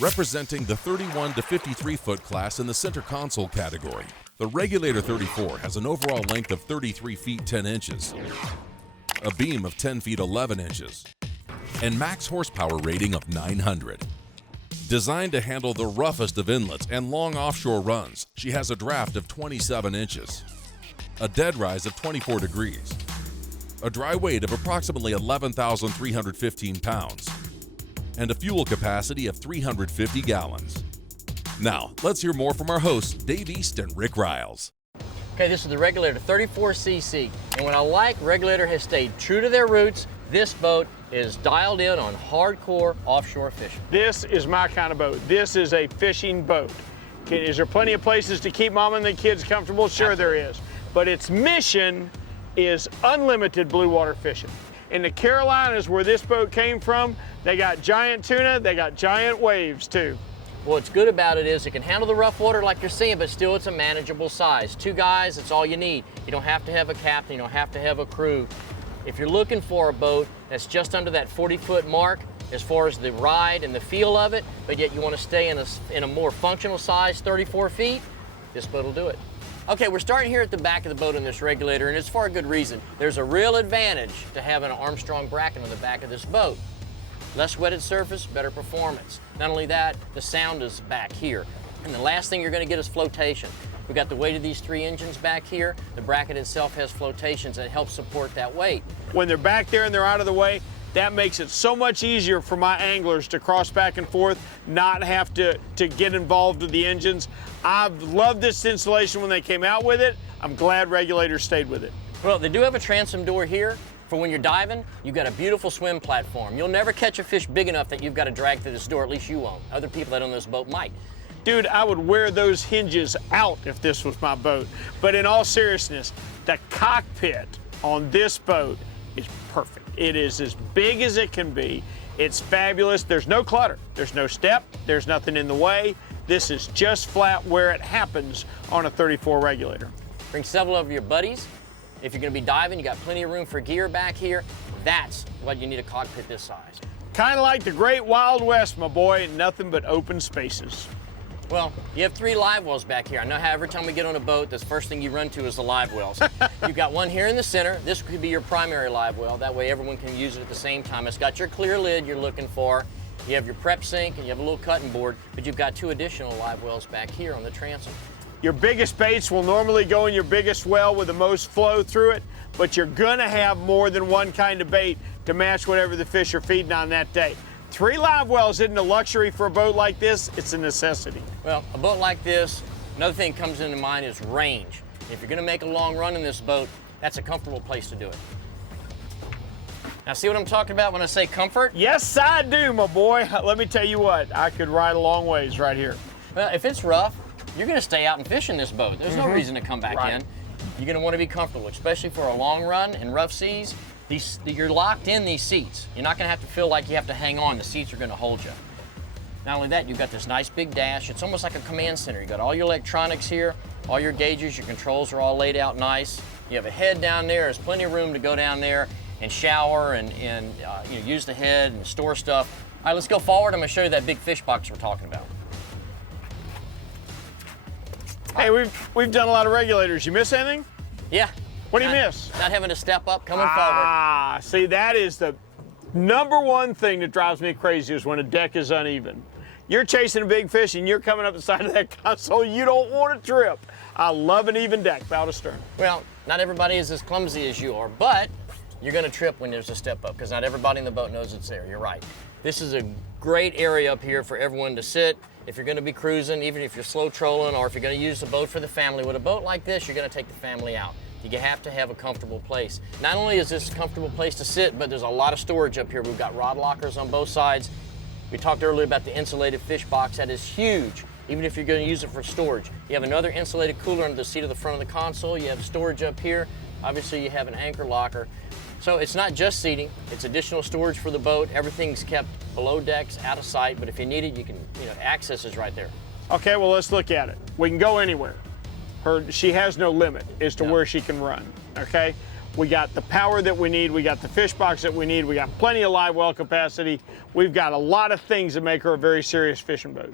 Representing the 31 to 53 foot class in the center console category, the Regulator 34 has an overall length of 33 feet 10 inches, a beam of 10 feet 11 inches, and max horsepower rating of 900. Designed to handle the roughest of inlets and long offshore runs, she has a draft of 27 inches, a dead rise of 24 degrees, a dry weight of approximately 11,315 pounds, and a fuel capacity of 350 gallons. Now, let's hear more from our hosts, Dave East and Rick Ryals. Okay, this is the Regulator 34cc, and what I like, Regulator has stayed true to their roots. This boat is dialed in on hardcore offshore fishing. This is my kind of boat. This is a fishing boat. Is there plenty of places to keep mom and the kids comfortable? Sure there is. But its mission is unlimited blue water fishing. In the Carolinas, where this boat came from, they got giant tuna, they got giant waves too. What's good about it is it can handle the rough water like you're seeing, but still it's a manageable size. 2 guys, that's all you need. You don't have to have a captain, you don't have to have a crew. If you're looking for a boat that's just under that 40-foot mark as far as the ride and the feel of it, but yet you want to stay in a more functional size, 34 feet, this boat will do it. Okay, we're starting here at the back of the boat in this Regulator, and it's for a good reason. There's a real advantage to having an Armstrong bracket on the back of this boat. Less wetted surface, better performance. Not only that, the sound is back here. And the last thing you're going to get is flotation. We've got the weight of these 3 engines back here. The bracket itself has flotations that help support that weight. When they're back there and they're out of the way, that makes it so much easier for my anglers to cross back and forth, not have to get involved with the engines. I've loved this installation when they came out with it. I'm glad Regulator stayed with it. Well, they do have a transom door here. For when you're diving, you've got a beautiful swim platform. You'll never catch a fish big enough that you've got to drag through this door, at least you won't. Other people that own this boat might. Dude, I would wear those hinges out if this was my boat. But in all seriousness, the cockpit on this boat is perfect. It is as big as it can be. It's fabulous. There's no clutter. There's no step. There's nothing in the way. This is just flat where it happens on a 34 Regulator. Bring several of your buddies. If you're going to be diving, you got plenty of room for gear back here. That's what you need a cockpit this size. Kind of like the great Wild West, my boy, nothing but open spaces. Well, you have 3 live wells back here. I know how every time we get on a boat, the first thing you run to is the live wells. You've got one here in the center. This could be your primary live well. That way everyone can use it at the same time. It's got your clear lid you're looking for. You have your prep sink and you have a little cutting board, but you've got 2 additional live wells back here on the transom. Your biggest baits will normally go in your biggest well with the most flow through it, but you're gonna have more than one kind of bait to match whatever the fish are feeding on that day. 3 live wells isn't a luxury for a boat like this, it's a necessity. Well, a boat like this, another thing that comes into mind is range. If you're gonna make a long run in this boat, that's a comfortable place to do it. Now see what I'm talking about when I say comfort? Yes, I do, my boy. Let me tell you what, I could ride a long ways right here. Well, if it's rough, you're gonna stay out and fish in this boat. There's no reason to come back in. You're gonna wanna be comfortable, especially for a long run in rough seas. You're locked in these seats. You're not gonna have to feel like you have to hang on. The seats are gonna hold you. Not only that, you've got this nice big dash. It's almost like a command center. You've got all your electronics here, all your gauges, your controls are all laid out nice. You have a head down there. There's plenty of room to go down there and shower and use the head and store stuff. All right, let's go forward. I'm gonna show you that big fish box we're talking about. Hey, we've done a lot of Regulators. You miss anything? Yeah. What do you miss? Not having to step up, coming forward. Ah, see, that is the #1 thing that drives me crazy is when a deck is uneven. You're chasing a big fish and you're coming up the side of that console, you don't want to trip. I love an even deck, bow to stern. Well, not everybody is as clumsy as you are, but you're gonna trip when there's a step up because not everybody in the boat knows it's there, you're right. This is a great area up here for everyone to sit. If you're gonna be cruising, even if you're slow trolling or if you're gonna use the boat for the family, with a boat like this, you're gonna take the family out. You have to have a comfortable place. Not only is this a comfortable place to sit, but there's a lot of storage up here. We've got rod lockers on both sides. We talked earlier about the insulated fish box. That is huge, even if you're going to use it for storage. You have another insulated cooler under the seat of the front of the console. You have storage up here. Obviously, you have an anchor locker. So it's not just seating, it's additional storage for the boat. Everything's kept below decks, out of sight, but if you need it, you can, access is right there. Okay, well, let's look at it. We can go anywhere. She has no limit as to where she can run, okay? We got the power that we need. We got the fish box that we need. We got plenty of live well capacity. We've got a lot of things that make her a very serious fishing boat.